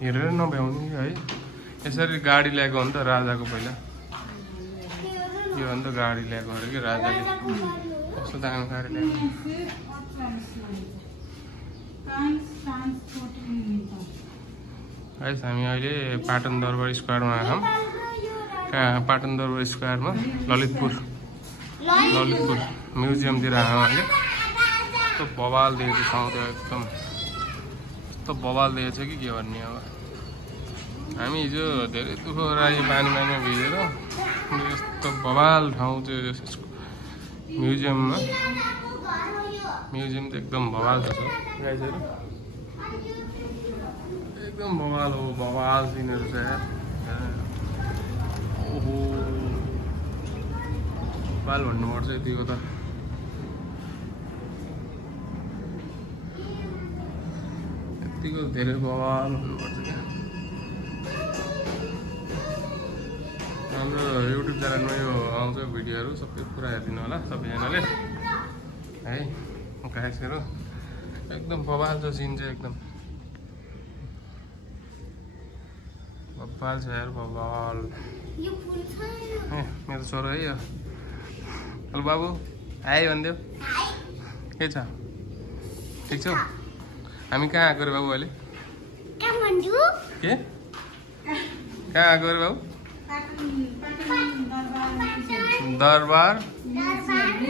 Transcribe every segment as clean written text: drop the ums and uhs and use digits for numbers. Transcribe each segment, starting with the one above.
हेरेर नभ्याउने है। यसरी गाडी ल्याएको हो नि त राजाको पहिला। यो हो नि त गाडी ल्याएको अरे कि राजाले। कस्तो दामी गाडी ल्याएको। गाइस हामी अहिले पाटन दरबार स्क्वायरमा आयौँ। कहाँ पाटन दरबार स्क्वायरमा ललितपुर म्युजियमतिर आयौँ अहिले। कस्तो बवाल देखेको ठाउँ त्यो एकदम कस्तो बवाल देखेको छ कि के भन्ने अब। हामी हिजो धेरै दुःख गरेर पानीमा भिजेर यस्तो बवाल ठाउँ चाहिँ म्युजियम चाहिँ एकदम बवाल छ गाइसहरू। एकदम बवाल हो, बवाल सिनहरू छ यार। ओहो बवाल भन्नुपर्छ यतिको त। यतिको धेरै बवाल भन्नुपर्छ क्या। हाम्रो युट्युब च्यानलमा यो आउँछ भिडियोहरू सबै पुरा हेरिदिनु होला सबैजनाले है। गाइसहरू एकदम बवाल छ सिन चाहिँ एकदम बवाल छ यार बवाल। ए मेरो छोरो है यो। हेलो बाबु हाई भनिदेऊ। के छ ठिक छौ? हामी कहाँ आएको रे बाबु अहिले? के कहाँ आएको रे बाबु? दरबार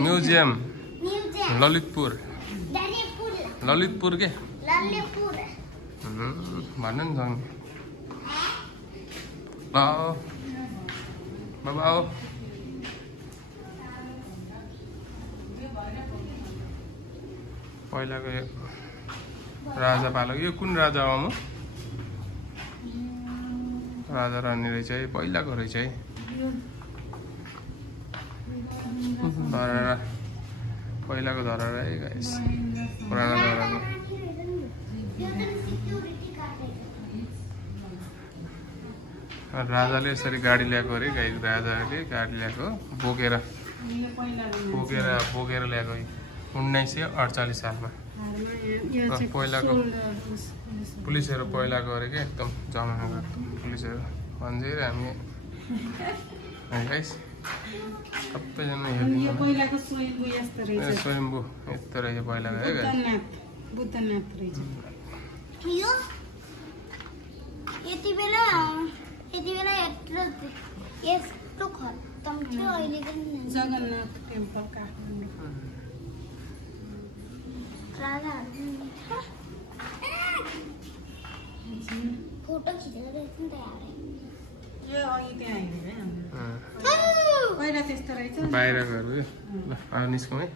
म्युजियम ललितपुर के भन्नु नि सँग। बाबा आओ। पहिलाको राजा पालक यो कुन राजा हो? म राजा रानी रहेछ है पहिलाको रहेछ है। धरहरा पहिलाको धरहरा है गाइस पुरानो धरहराको। राजाले यसरी गाडी ल्याएको अरे गाइस। राजाले गाडी ल्याएको बोकेर ल्याएको 1948 सालमा। पहिलाको पुलिसहरू पहिलाको अरे क्या एकदम जमानाको पुलिसहरू भन्छ रे हामी है गाइस। सबैजना हेरिदिनु। स्वयम्भू यस्तो रहेछ पहिलाको है गाइस। यति बेला यस्तो खत्तम थियो अहिले जगन्नाथ टेम्पल काठमाडौँ। फोटो खिचेर देख्नु त यार। यो अघि त्यहाँ आइदियो है पहिला त्यस्तो रहेछ। बाहिर गएर ल अब निस्कौँ है।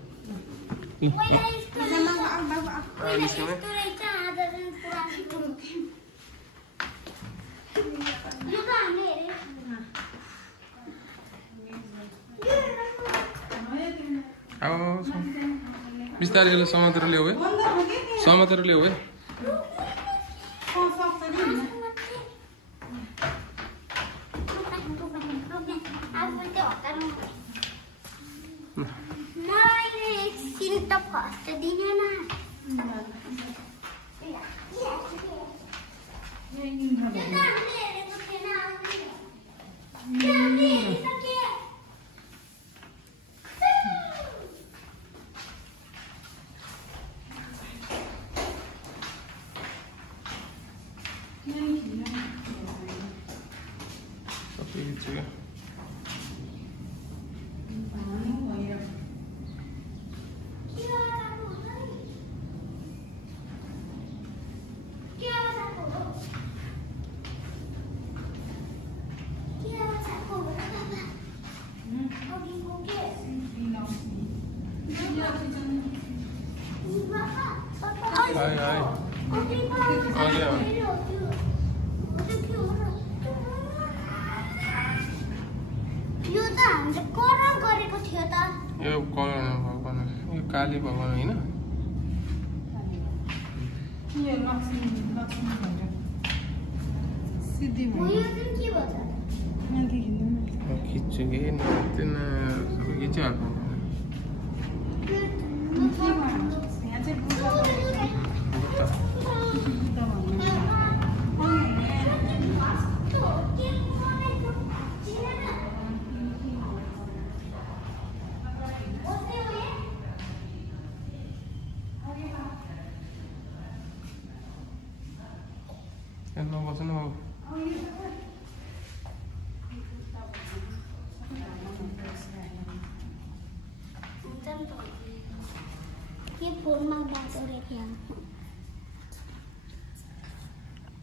बिस्तारै यसलाई समातेर ल्याऊ है। समातेर ल्याऊ है। यो काली भगवान होइन? खिच्छु कि खिचिहाल्नु। नबस्नु अब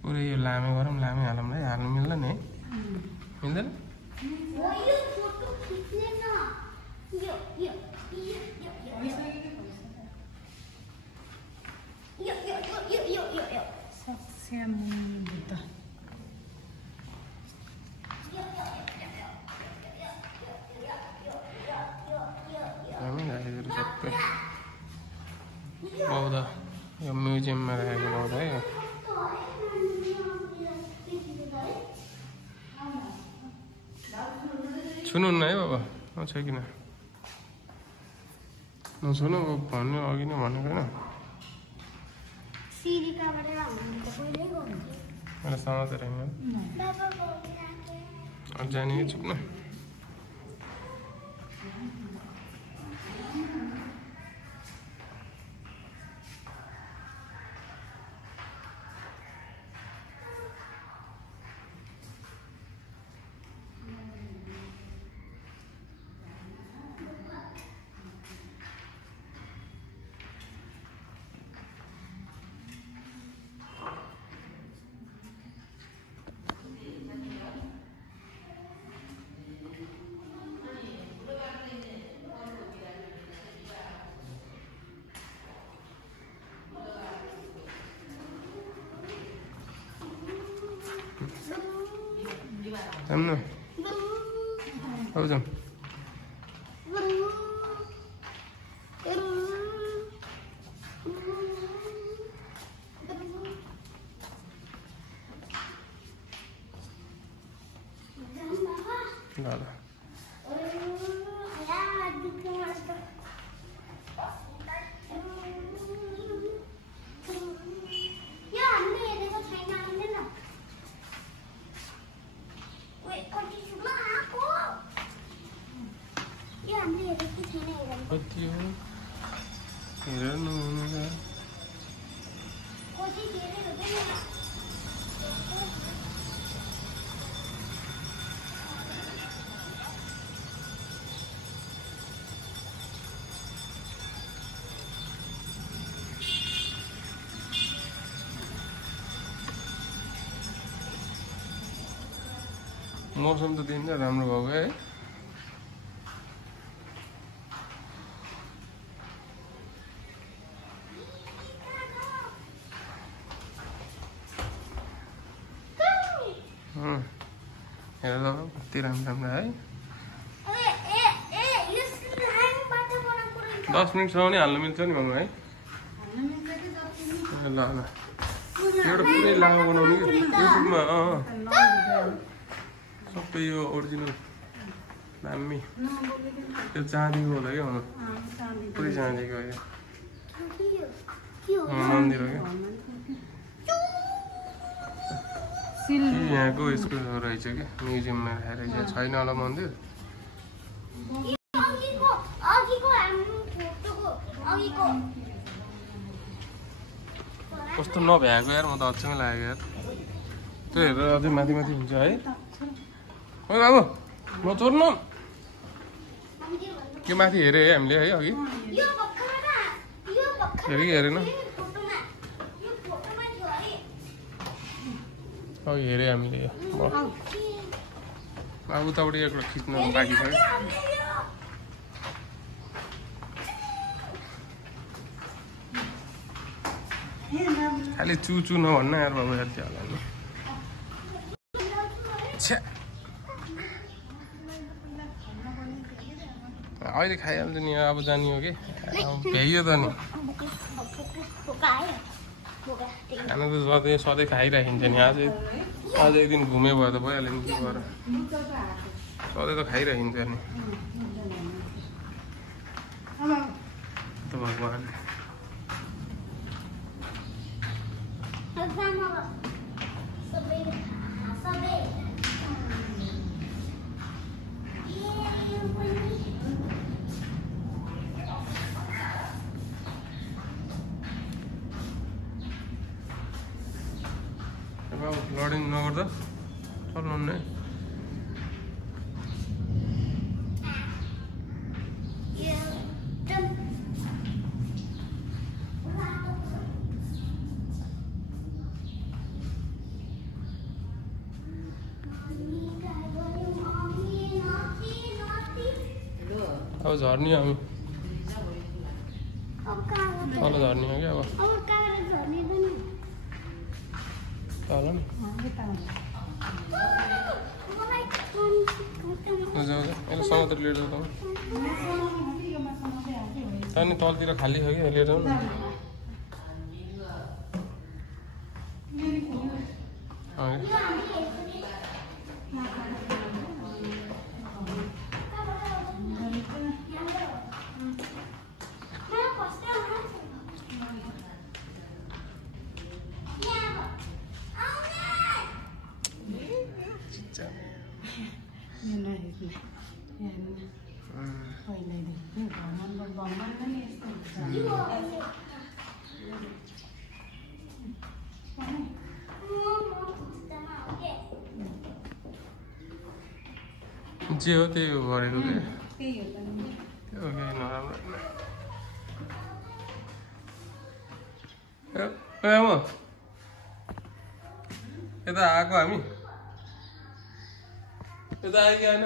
पुरै यो लामे गरौँ लामे हालौँ है हाल्नु मिल्दैन है मिल्दैन सबै बौद्ध यो म्युजियममा राखेको बौद्ध है छुनुहुन्न है बाबा छ किन नछुनु भन्नु अघि नै भनेको होइन मैले समातेर जाने कि चुक्न Em đâu rồi Đó là Kecil, kira nunggu मौसम तो दिन राम्रो भएको है हेलो कति राम्रो है 10 मिनेटसम्म नि हाल्नु मिल्छ नि मामा है ल ल एउटा पुरै लामो बनाउने कि युट्युबमा सबै यो ओरिजिनल दामी यो चाँदीको होला क्या पुरै चाँदीको यो मन्दिर हो क्या यहाँको यसको रहेछ क्या म्युजियममा राखेर छैन होला मन्दिर कस्तो नभ्याएको यार म त अचम्मै लाग्यो यार त्यो हेरेर अझै माथि माथि हुन्छ है ओ बाबु नचोर्नु के माथि हेऱ्यो है हामीले है अघि हेऱ्यो कि हेरेन अघि हेऱ्यो हामीले यो अब उताबाट एउटा खिच्नु बाँकी छ खालि चु नभन्न यार बाबु यार त्यो होला नि अहिले खाइहाल्छ नि अब जाने हो कि भ्याइयो त नि खाना त सधैँ खाइराखिन्छ नि आज एक दिन घुमे भयो त भइहाल्यो नि के गरेर सधैँ त खाइराखिन्छ नि त भगवान् लोडिङ नगर्दा चल्नुहुन्न है। अब झर्नी हामी तल झर्नी हो क्या अब तल नि यसलाई समातेर लिएर जाउँ त नि तलतिर खाली छ कि लिएर जाउँ न। जे हो त्यही हो गरेको के त्यो केही नराम्रो आमा यता आएको हामी यता आयो कि होइन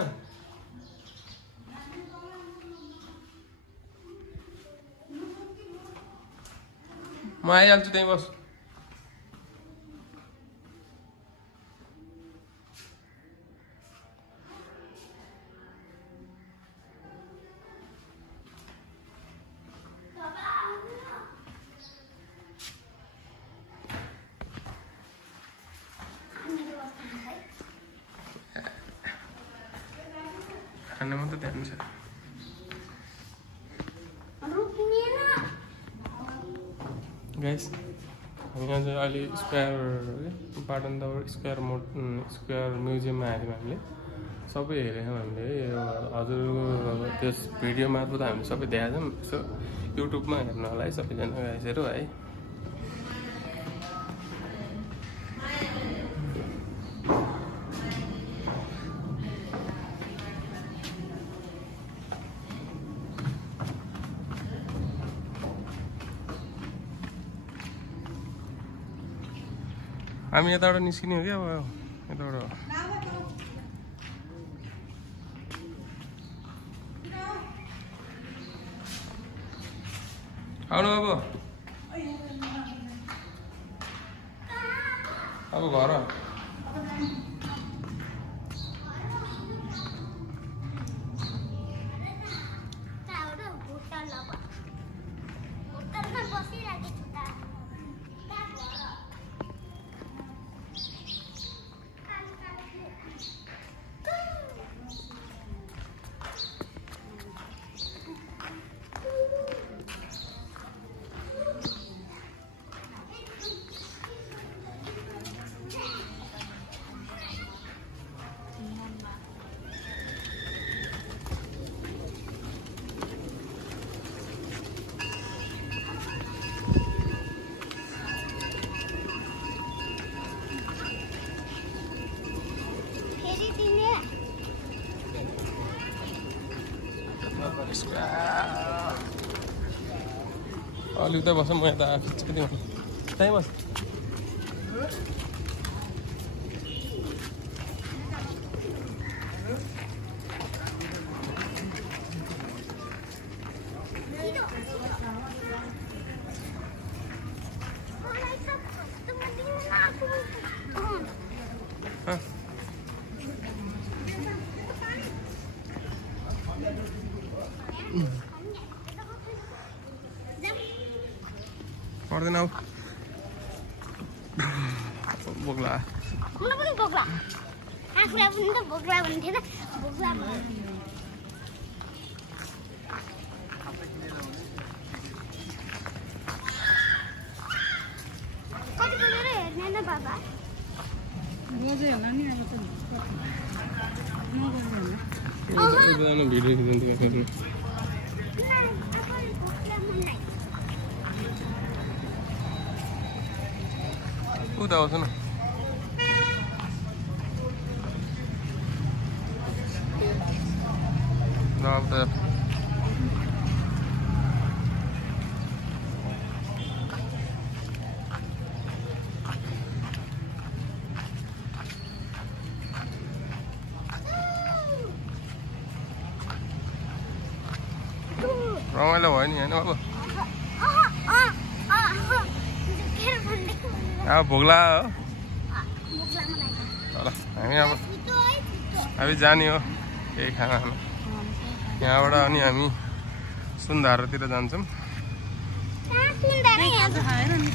म आइहाल्छु त्यहीँ बस खाना मात्रै ध्यान छ गाइस। हामी यहाँ चाहिँ अहिले स्क्वायर पाटन टावर स्क्वायर म्युजियममा आएको थियौँ हामीले सबै हेरेको हामीले हजुरको त्यस भिडियो मार्फत हामीले सबै देखाएको छौँ। यसो युट्युबमा हेर्नु होला है सबैजना गाइसहरू है। हामी यताबाट निस्किने हो क्या अब यताबाट आउनु अब घर अलि उता बस्छ म यता खिच्किँदै हुँ त्यहीँ बस पर्दैन अब बोक्ला मलाई पनि बोक्ला आफूलाई पनि त बोक्ला भन्थे त बोक्ला कति बजेर हेर्ने न बाबा रोजे होला नि अब त नगर्दैन भिडियो खिच्नु उता आउँछ न अब त रमाइलो भयो नि होइन अब अब भोक लाग्यो हो हामी अब जाने हो केही खाना खानु यहाँबाट अनि हामी सुन्धारातिर जान्छौँ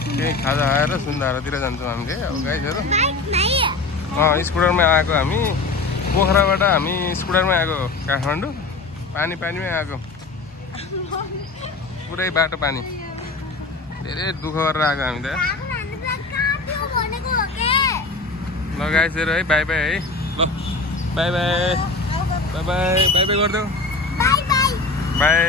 केही खाजा खाएर सुन्धारातिर जान्छौँ हामीले अब गाइजहरू स्कुटरमै आएको हामी पोखराबाट हामी स्कुटरमै आएको काठमाडौँ पानीमै आएको पुरै बाटो पानी धेरै दुःख गरेर आएको हामी त ल गाइजहरू है बाई बाई है ल by by by by by by गरिदेऊ बाई